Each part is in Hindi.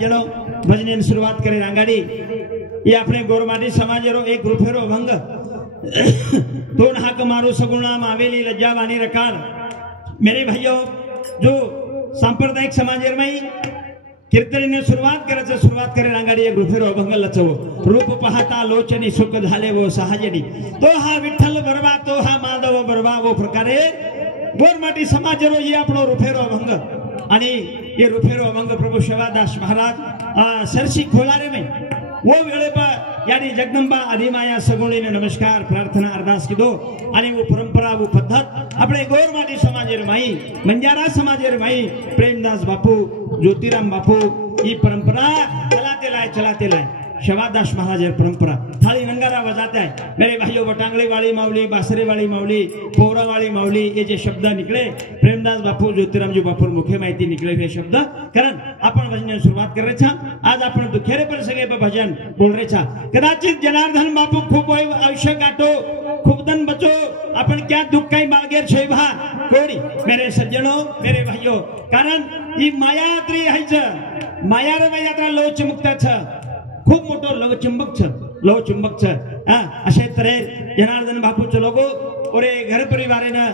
सज्जनों भजन की शुरुआत करे रांगाड़ी ये अपने गोरमाटी समाज रो एक रुफेरो भंग दोन हाक मारो सगुणाम आवेली लज्जावानी रकार मेरे भाइयों जो सांप्रदायिक समाज में कीर्तनी ने शुरुआत करे रांगाड़ी एक रुफेरो अभंग लचवो रूप पाहता लोचनी सुख झाले वो सहाजनी तो हा विठ्ठल बरवा तो हा माधव बरवा वो प्रकारे गोरमाटी समाज रो ये अपनो रुफेरो अभंग आणि ये रुफेरो अभंग प्रभु शिवादास महाराज सरसी खोलारे में वो वेळे पर यानी जगदंबा आदिमाया सगुणी ने नमस्कार प्रार्थना अरदास की दो आणि वो परंपरा वो पद्धत अपने गोरमाटी समाज माई मंजारा समाज माई प्रेमदास बापू ज्योतिराम बापू ये परंपरा चलाते लाए शिवादास महाराज परंपरा थाली नंगारा बजाता है मेरे भाइयों बटांगड़ी वाली मावली बासरे वाली मावली पोवरा वाली मावली ये जो शब्द निकले प्रेमदास बापू ज्योतिराम जी बापू मुख्य माहिती निकले हुए शब्द कारण आपण भजन शुरुआत कर रहे छा आज आपण दुखेरे पर सगळे भजन बोल रहे छा कदाचित जनार्दन बापू खूप आयुष्य गाठो खूप धन बचो आपण क्या दुख काही मागेर छे भा कोणी मेरे सज्जनों मेरे भाइयों कारण ई मायात्री है छ माया रे यात्रा लोच मुक्त छ खूप मोठो लव चुंबक छ अशे तरे जनार्दन बापूचे लोगो और घर परिवार ने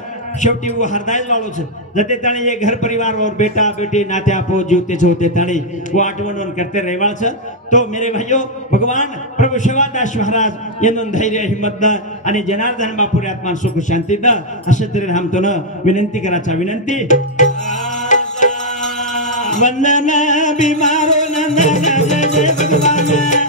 शेवटी वो हरदायज वालो छ जते ताणी ये घर परिवार और बेटा बेटी नात्या पो जीवते होते ताणी वो आठवण करते रहवाळ छ तो मेरे भाइयों भगवान प्रभु शिवादास महाराज येनोन धैर्य हिम्मत द आणि जनार्दन बापू रे आत्मा सुख शांती द अशे तरे हम तो विनंती कराचा विनंती वंदन बीमारो नंदन जय जय भगवान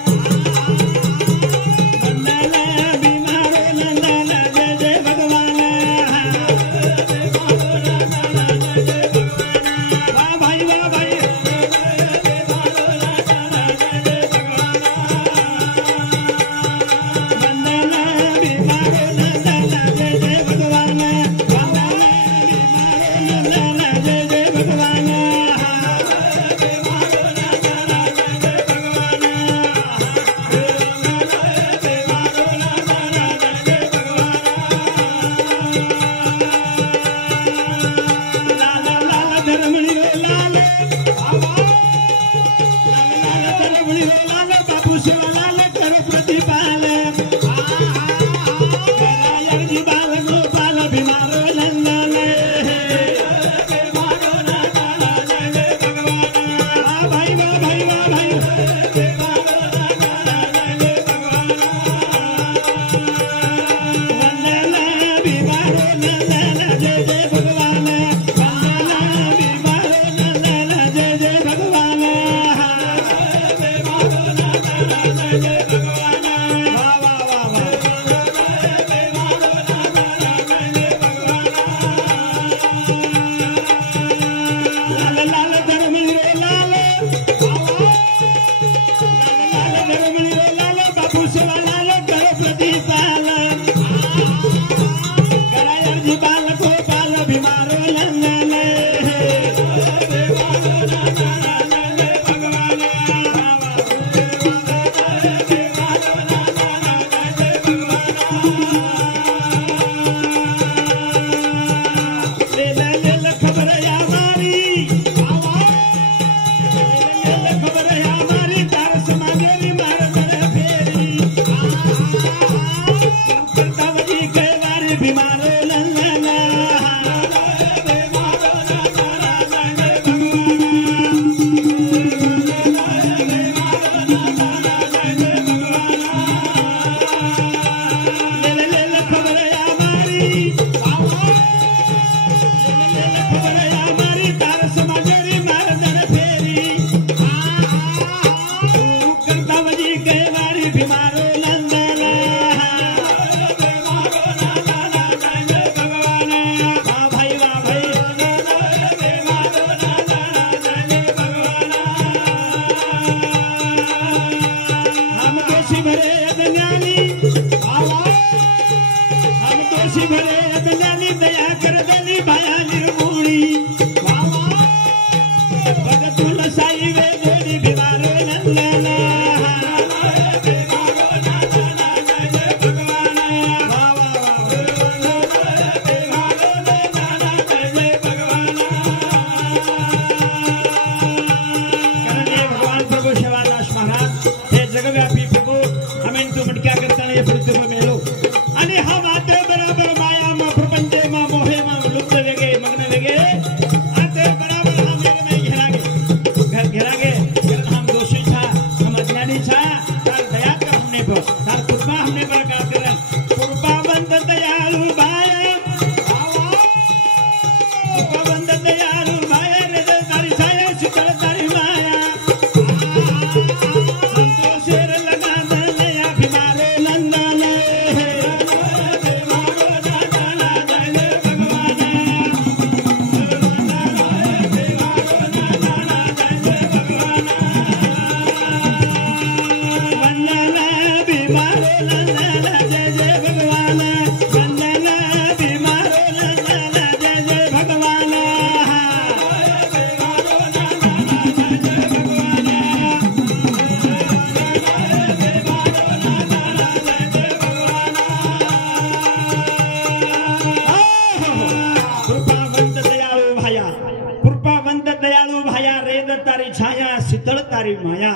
तारी माया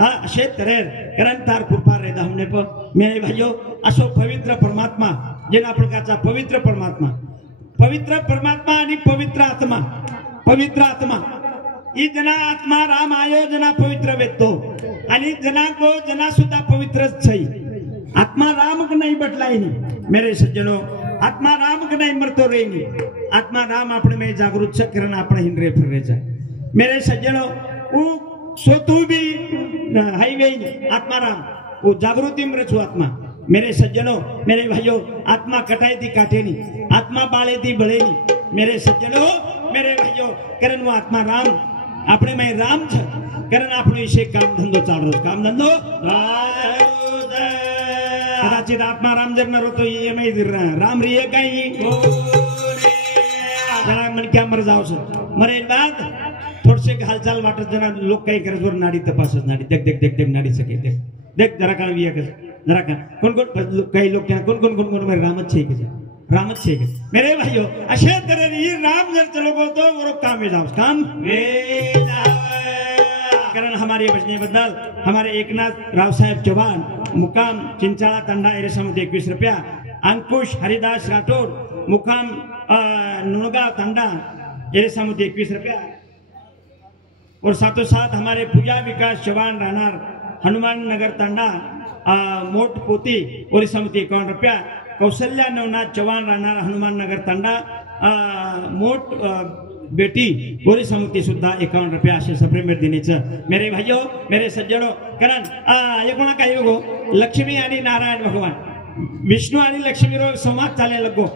अशे तरेर कारण तार कृपा रेदा हमने पर मेरे भाइयों असो पवित्र परमात्मा जेना प्रकारचा पवित्र परमात्मा आणि पवित्र आत्मा ई जना आत्मा राम आयो जना पवित्र वेतो आणि जना सुद्धा पवित्रच छई आत्मा राम के नहीं बटलाई नहीं मेरे सज्जनों आत्मा राम के नहीं मरतो रही नहीं आत्मा राम अपने में जागृत छ करन अपने हिंडरे फिरे जा मेरे सज्जनों वो सोतु भी हाईवे आत्मा राम वो जागृति में रचो आत्मा मेरे सज्जनों मेरे भाइयों आत्मा कटाई थी काटे नहीं आत्मा बाले थी बड़े नहीं मेरे सज्जनों मेरे भाइयों करन वो आत्मा राम अपने में राम छ करन अपने विषय काम धंधो चाल रो काम धंधो कदाचित आत्मा राम जर न तो ये मैं राम रिये काही जरा मन क्या मर जाओ मरे बाद थोड़से हालचाल वाटत जना लोग काही करत वर नाडी तपासत नाडी देख नाडी सके देख जरा का विया कर जरा का कोण काही लोग क्या कोण मेरे रामच छे के मेरे भाइयों अशे तरह ये राम जर चलो गो तो वो काम में जाओ कारण हमारे बचने बदल हमारे एकनाथ राव साहेब चौहान मुकाम चिंचाळा तंडा एरेसमध्ये 21 रुपया अंकुश हरिदास राठोड मुकाम नुणगाव तंडा एरेसमध्ये 21 रुपया और साथों साथ हमारे पूजा विकास चौहान राहणार हनुमान नगर तंडा मोट पोती ओरिसामध्ये 51 रुपया कौशल्या नवनाथ चौहान राहणार हनुमान नगर तंडा मोट बेटी गोरी समिति सुद्धा 51 रुपया असे सप्रेमेट देण्याचं मेरे भाइयों मेरे सज्जनों कारण ये कोणा काय गो लक्ष्मी आणि नारायण भगवान विष्णु आणि लक्ष्मी रो संवाद चाले लगो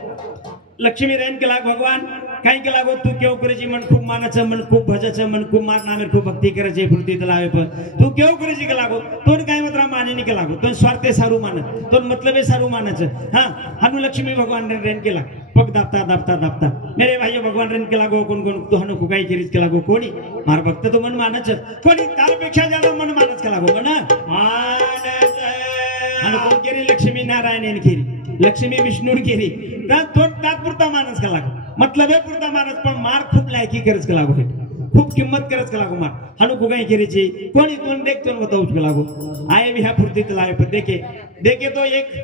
लक्ष्मी रेन के लाग भगवान काही के लागो तू क्यों करेची मन खूब मानच मन खूब भजच मन खूब मार नामे खूब भक्ति करेचे फुर्ती तलावे पर तू क्यों करेची के लागो तोन काय मात्र माने नि के लागो तोन स्वार्थे सारू मान तोन मतलबे सारू मानच हां हनु लक्ष्मी भगवान रेन के लाग पग दापता मेरे भाइयों भगवान रेन के लागो कोण तो हनु कुकाई करीच के लागो कोणी मार भक्त तो मन मानच कोणी तारपेक्षा ज्यादा मन मानच के लागो मन मानच हनु कोण केरी लक्ष्मी नारायण केरी लक्ष्मी विष्णु केरी तो तात्पुरता मानस का लागो मतलब है पुरता मानस पण मार खूप लायकी करच का लागो खूप किंमत करच का लागो मार हनु कुकाई करीची कोणी तोन देख तोन बताऊच का लागो आये भी हा फुर्ती तलावे पर देखे तो एक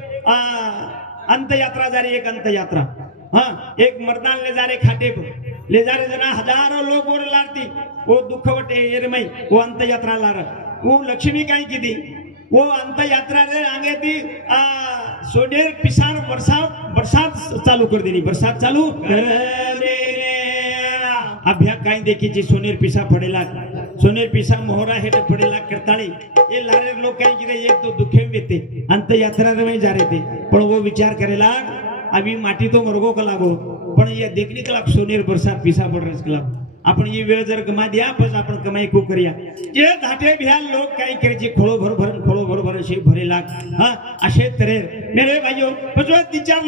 अंत यात्रा जारी एक अंत यात्रा हाँ एक मर्दान ले जा रहे खाटे पर ले जा रहे जना हजारों लोग और लारती वो दुखवटे एरमई वो अंत यात्रा लार वो लक्ष्मी काही की दी वो अंत यात्रा रे आगे थी सोडेर पिसार बरसात चालू कर देनी बरसात चालू अभ्या काही देखीची सोनेर पिसा पडेला सोनेर पिसा मोहरा हेट पडेला करताळी ये लारे लोग काही की एक तो दुखे वेते अंत यात्रा रे जा रहे थे पण वो विचार करेला अभी माटी तो मरगो का लागो पण ये देखने के लाग सोनेर बरसात पिसा पड़ रहे के लाग आपण ये वेळ जर गमा दिया बस आपण कमाई खूप करिया जे धाटे भियाल लोग काही करायचे खोळो भर शे भरे लाग हां अशे तरे मेरे भाइयों पजो चार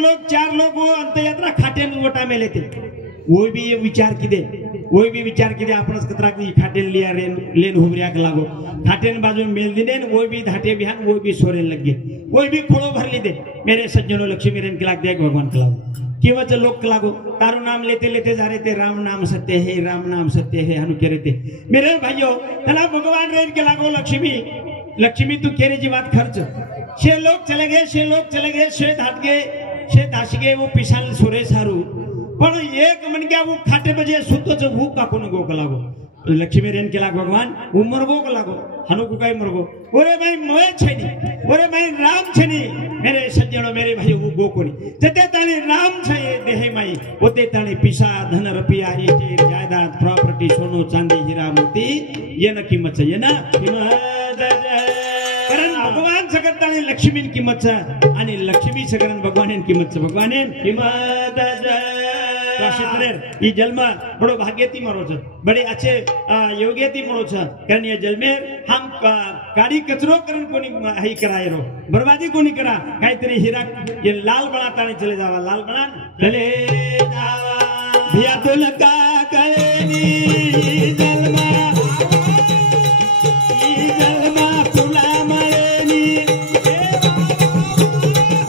लोग वो अंत यात्रा खाटे वोटा में लेते वो भी ये विचार किदे आपणच कतरा की खाटेन लिया लेन हुबरिया के लागो खाटेन बाजू मेल दिने वो भी धाटे बिहान वो भी सोरे लगे वो भी खोळो भर ली दे मेरे सज्जनों लक्ष्मी रेन के लाग दे भगवान के लागो किंवा लोग लागो तारू नाम लेते जा रहे थे राम नाम सत्य है हनु कह रहे थे मेरे भाइयों तना भगवान रेन के लागो लक्ष्मी तू केरे जी बात खर्च शे लोग चले गए शे धाट गए वो पिसाल सोरे सारू पण एक मन क्या वो खाटे बजे सुतो वो का कोन गो का लागो लक्ष्मी रेन के लाग भगवान वो मरगो का लागो हनु को काय मरगो ओरे भाई मोय छनी ओरे भाई राम छनी मेरे सज्जनों मेरे भाई वो गोकोनी जते ताने राम छे देह माई ओते ताने पिसा धन रुपया इटे जायदाद प्रॉपर्टी सोनो चांदी हीरा मोती ये न किंमत छे ये ना किंमत कारण भगवान सगळं ताने लक्ष्मी किंमत छे आणि लक्ष्मी सगळं भगवान किंमत छे भगवान किंमत ये जन्म बड़ो भाग्यती मरो छ बड़े अच्छे योग्यती मरो छ कारण ये जन्मेर हम गाड़ी कचरो करन कोनी हई कराय रो बर्बादी कोनी करा काहीतरी हीरा ये लाल बनाताने चले जावा लाल बना चले जावा भिया तो लगा कळेनी जन्मा तुला मळेनी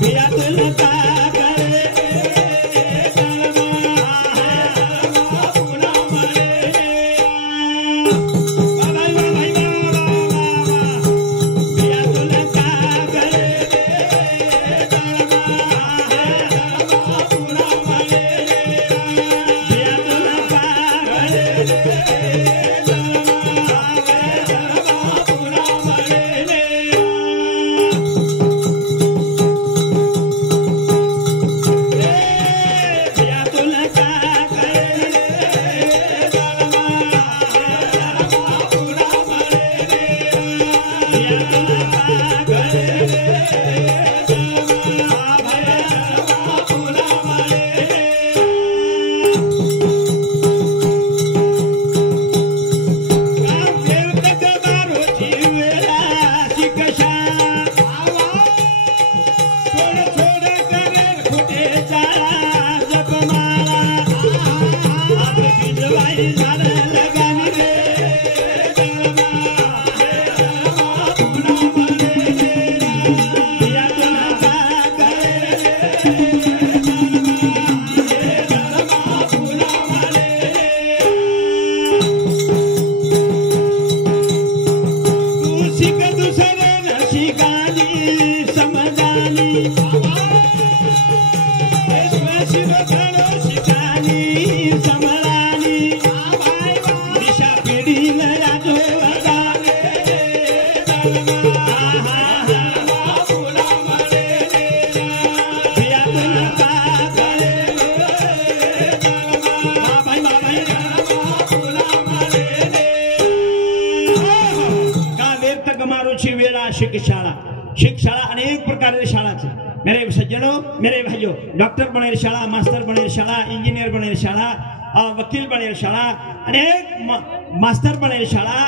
भिया तो लगा शिक्षाला अनेक प्रकार शाला मेरे सज्जनों मेरे भाइयों डॉक्टर बने शाला मास्टर बने शाला इंजीनियर बने शाला वकील बने शाला अनेक मास्टर बने शाला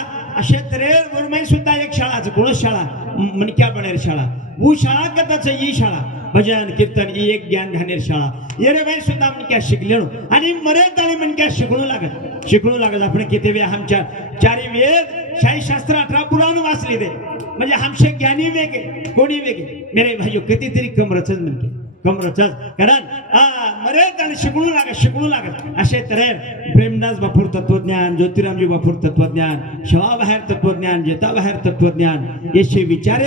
अशे तरेर वरमाई सुद्धा एक शाळाच कोण शाळा मनक्या बनेर शाळा वो शाळा कदाच ही शाळा भजन कीर्तन ही एक ज्ञान घाणेर शाळा येरे बाई सुद्धा मनक्या शिकलेलो आणि मरेत आणि मनक्या शिकणू लागत आपण किती वे आमच्या चारी वेद शाही शास्त्र 18 पुराण वाचले दे म्हणजे हमसे ज्ञानी वेगे कोणी वेगे मेरे भाइयों कितीतरी कमरचच म्हणते कमरचच कारण मरेत आणि शिकणू लागत असे तरेर प्रेमदास बापूर तत्वज्ञान ज्योतिरामजी बापूर तत्वज्ञान शिवा बाहेर तत्वज्ञान जेता बाहेर तत्वज्ञान ये विचार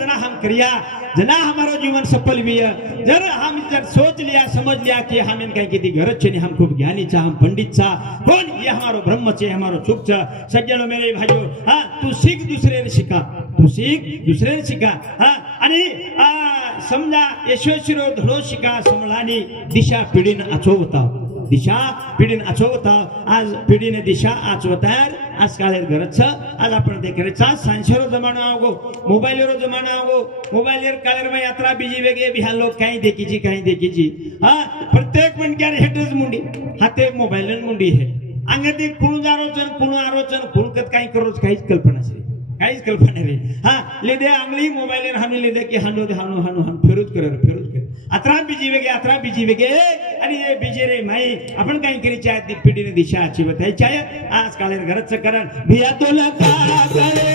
जना हम करिया जना हमारो जीवन सफल भी है जर हम जर सोच लिया समझ लिया कि हम इनका किती गरज छे हम खूब ज्ञानी चा हम पंडित चा कौन ये हमारो ब्रह्म छे हमारो सुख चा सज्जनों मेरे भाइयों हाँ तू सीख दूसरे ने शिका तू सीख दूसरे ने शिका हाँ आणि समजा यशस्वीरो धडो शिका समलानी दिशा पिढीन आचोवता दिशा पिढीन आचोवता आज पिढीने दिशा आचवतार आज कालेर गरज आज आपण देखरेचा सांशरो जमाना आवगो मोबाइलरो जमाना आवगो मोबाइलर कालेर में यात्रा बीजी वेगे बिहार लोग काही देखीची हाँ प्रत्येक मनक्यार हेटच मुंडी हाते मोबाइलन मुंडी है अंगते कुण जारोचन कुण आरोचन कुणकत काही करोच काहीच कल्पना से काहीच कल्पना रे हाँ ले दे आंगली मोबाइल हानु ले दे की हानु हम फेरुज कर अतरा बीजी वेगे आणि ये बीजे रे माई आपण काही करी चाहे ती पिढीने दिशा आची बताई चाहे आज कालेर गरज करण भिया तो लगा करे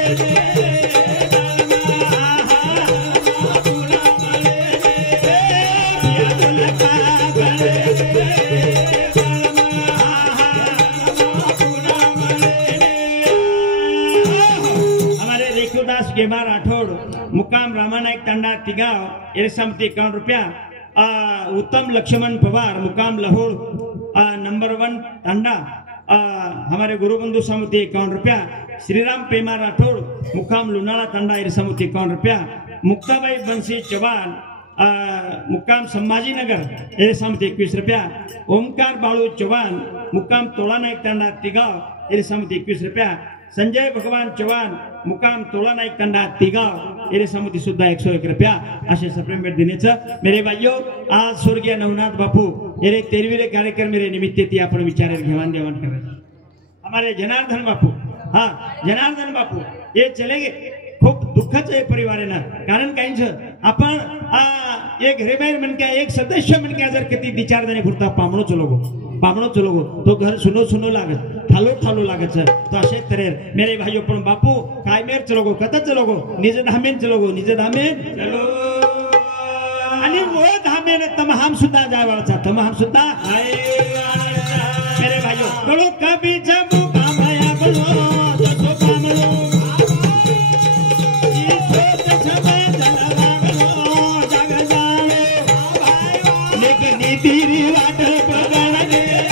गेमा राठौड़ मुकाम रामानायक तांडा तिगाव एरसमती 51 रुपया उत्तम लक्ष्मण पवार मुकाम लाहौर नंबर 1 तांडा हमारे गुरुबंधु समिति 51 रुपया श्रीराम पेमा राठौड़ मुकाम लुनाला तांडा एरसमती 51 रुपया मुक्ताबाई बंसी चौहान मुकाम संभाजीनगर एरसमती 21 रुपया ओमकार बाळू चौहान मुकाम तोळानायक तांडा तिगाव एरसमती 21 रुपया संजय भगवान चौहान मुकाम तोला नाईक तांडा तिगाव एरे समिति सुद्धा 101 रुपया असे सप्रेमेट देण्याचं मेरे भाइयों आज स्वर्गीय नवनाथ बापू एरे 13वे कार्यक्रम मेरे निमित्त ती आपण विचार घेवान देवान करायचं हमारे जनार्दन बापू हाँ जनार्दन बापू ये चले गए खूप दुःखाचं आहे परिवाराला कारण काहीच आपण एक घरे बाहेर म्हणक्या एक सदस्य म्हणक्या जर किती विचारदाने पुरता पामणो चलोगो तो घर सुनो लागत ठालो लागत तो असे तरेर मेरे भाइयों पण बापू काय मेर चलोगो कत चलोगो निज धामेन चलो आणि वो धामेन तमहाम सुद्धा जायवाचा तमहाम सुद्धा मेरे भाइयों कळो कभी जब कामया बनो तो कामलो तेरी वाट पगड़ दे भाई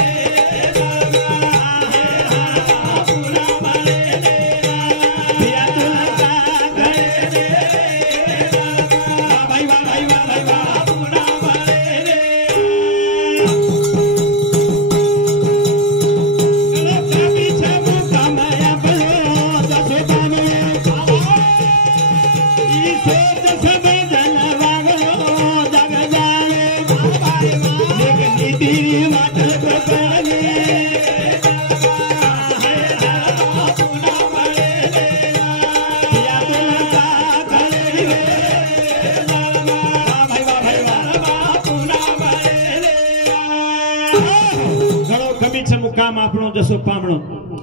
काम आपणो जसो पामणो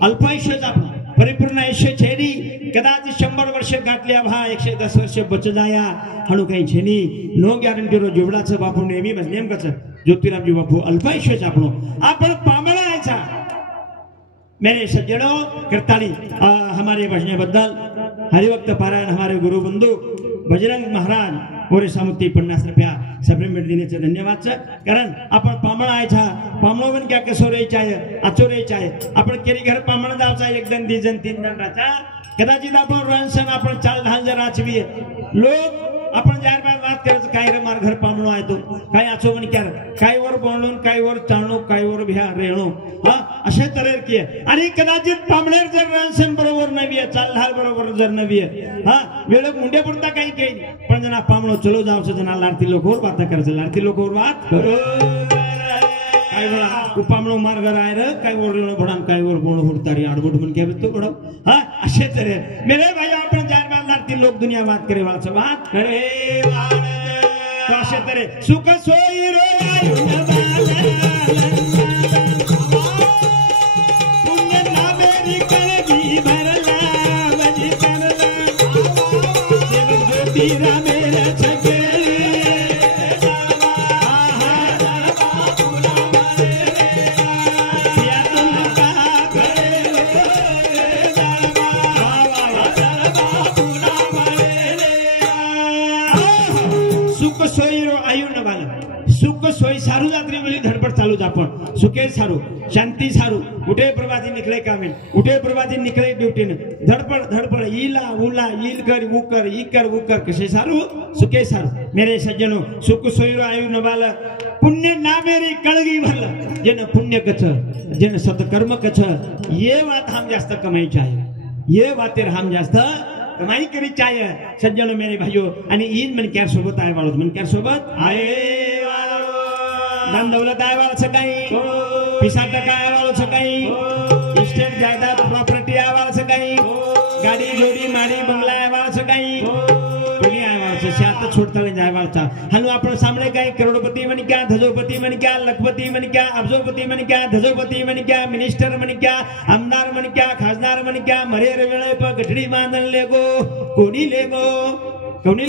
अल्पायुष्यच आपण परिपूर्ण आयुष्य छेडी कदाच 100 वर्ष गाठल्या भा 110 वर्ष बच जाया हणू काही छेनी नो गॅरंटी रो जोबडाचं बापू नेहमी बस नेमकच ज्योतिरामजी बापू अल्पायुष्यच आपण पामणा आयचा मेरे सज्जनों करताली हमारे बजने बदल हरिभक्त पारायण हमारे गुरु बंधु बजरंग महाराज और सामुती 50 रुपया सप्रेमेंट देने धन्यवाद कारण आपण पामणा आयचा पामणोवन क्या कसोरे चाहे अचोरे चाहे आपण केरी घर पामणा जावचा एक जण 2 जण 3 जण राचा कदाचित आपण रनसन आपण 4-10 जण राचवी लोक आपण जार बात करायचं काय रे मार घर पामणो आहे तो काय आचो म्हण क्या काय वर बोलून काय वर चाणो काय वर भ्या रेणो हा अशा तऱ्हेर की आणि कदाचित पामणेर जर रनसन बरोबर नवी आहे चालहाल बरोबर जर नवी आहे हा वेळ मुंडे पुरता काही काही पण जना पामणो चलो जावचं जना लाडती लोकवर बात करायचं लाडती लोकवर बात करो काय बोला उपामणो मार घर आहे रे काय वर भडान काय वर बोल होडतारी आडबोट म्हण काय तो बडो हा अशा तऱ्हे मेरे भाई आपण जार लाडती लोक दुनिया बात करे वाचा बात करे वाण तो अशा तऱ्हे सुख सोई रो पुण्य नामेरी कळगी भरला वजी करला देव ज्योती रामेर छगेली सुख सोय सारू जात्री मिली धडपड चालू आपण सुखे सारू शांती सारू उठे प्रभाती निकले कामेन उठे प्रभाती निकले ड्यूटीने धडपड धडपड ईला उला ईल कर उकर ई कर उकर कसे सारू सुखे सारू मेरे सज्जनों सुख सोयरो आयु नबाल पुण्य ना मेरी कळगी भरल जेन पुण्य कछ जेन सत्कर्म कछ ये बात हम जास्त कमाई आहे ये बातेर हम जास्त कमाई करी चाहिए सज्जनों मेरे भाइयों आणि ईद मन क्या सोबत आए वालों मन क्या सोबत आए धन दौलत आए वालों सकाई पैसा टका आए वालों सकाई स्टेट जायदाद प्रॉपर्टी आए वालों सकाई गाड़ी जोड़ी माड़ी बंगला आए वालों सकाई कोणी आए वालों से शात छोड़ता ले जाए वालों चा हनु आपण सामने काय करोड़पति मन क्या धजोपति मन क्या लखपति मन क्या अब्जोपति मन क्या धजोपति मन क्या मिनिस्टर मन क्या आमदार मन क्या खासदार मन क्या मरे वेळे पर गठडी बांधन लेगो कोणी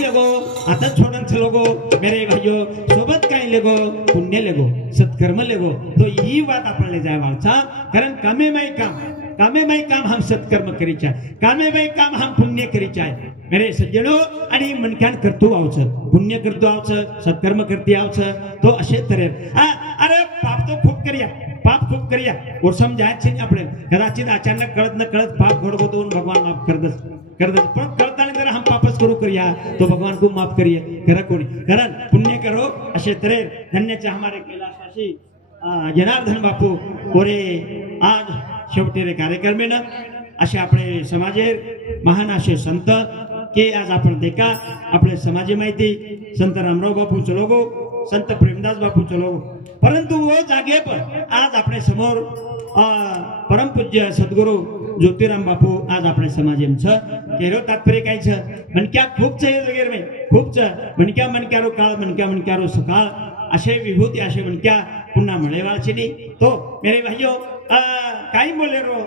लेगो आता छोड़न चलोगो मेरे भाइयों सोबत काय लेगो पुण्य लेगो सत्कर्म लेगो तो ही बात आपण ले जाए वाचा कारण कामे में काम हम सत्कर्म करी चाय कामे में काम हम पुण्य करी चाय मेरे सज्जनों आणि मनक्यान करतो आवच पुण्य करतो आवच सत्कर्म करती आवच तो अशे तऱ्हे अरे पाप तो खूप करिया और समजायचे नाही आपण कदाचित अचानक कळत न कळत पाप घडवतो तो भगवान माफ करदस पण कळताना जर हम पापच करू करिया तो भगवान को माफ करिए करा कोणी कारण पुण्य करो अशे तऱ्हे धन्यचे हमारे कैलाशवासी जनार्दन बापू ओरे आज शेवटी रे कार्यक्रमेन असे आपले समाजेर महान असे संत के आज आपण देखा आपले समाजे माहिती संत रामराव बापू चलोगो संत प्रेमदास बापू चलोगो परंतु वो जागे पर आज अपने समोर परम पूज्य सद्गुरु ज्योतिराम बापू आज अपने समाजे में छ केरो तात्पर्य काय छ मनक्या खूप छ वगैरे में खूप छ मनक्यारो काळ मनक्यारो सकाळ असे विभूती असे मनक्या पुन्हा मळेवाळचे नी तो मेरे भाइयों काही बोले रो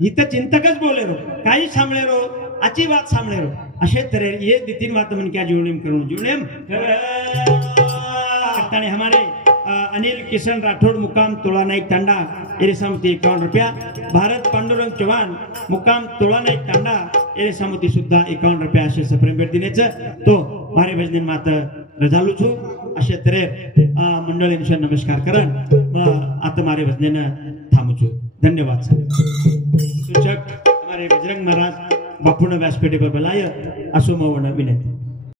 हित चिंतकच बोले रो काही सामळे रो आची बात सामळे रो अशे तरे ये तीन बात मनक्या जुळणीम करून जुळणीम करताने हमारे अनिल किशन राठौड़ मुकाम तोला नाइक तांडा एरे सामती 51 रुपया भारत पांडुरंग चव्हाण मुकाम तोला नाइक तांडा एरे सामती सुद्धा 51 रुपया असे सप्रेम भेट दिनेचं तो मारे भजन मात रजालू छु अशे तरे मंडळींचे नमस्कार करण आता मारे भजन थांबू छु धन्यवाद सूचक हमारे बजरंग महाराज बापून व्यासपीठे पर बुलाय असो मवन विनंती।